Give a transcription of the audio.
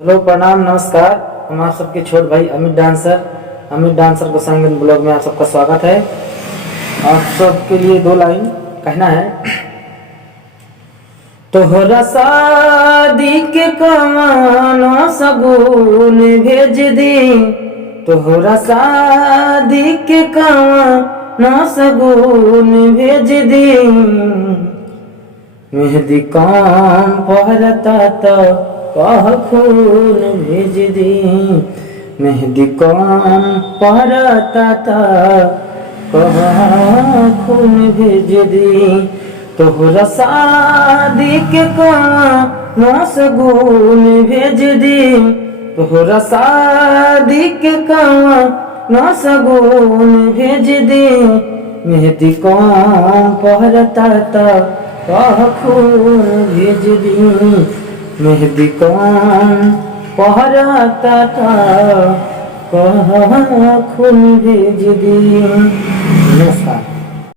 Hello प्रणाम नमस्कार। हम आप सबके छोट भाई अमित डांसर को संगीत ब्लॉग में आप सबका स्वागत है। आप सबके लिए दो लाइन कहना है। तोहरा शादी के कमानो सगुन भेज दी, तोहरा शादी के कमानो सगुन भेज दी। मेहंदी काम पहरता तो कह खून भेज दी, मेहंदी काम पहरता तो कह खून भेज दी। तोहरा शादी के कमानो सगुन भेज दी, तोहरा शादी के कमानो सगुन भेज दी। मेहंदी काम पहरता तो कह खून भेज दी, मेहंदी काम पहरता था कह खून भेज दी। नमस्कार।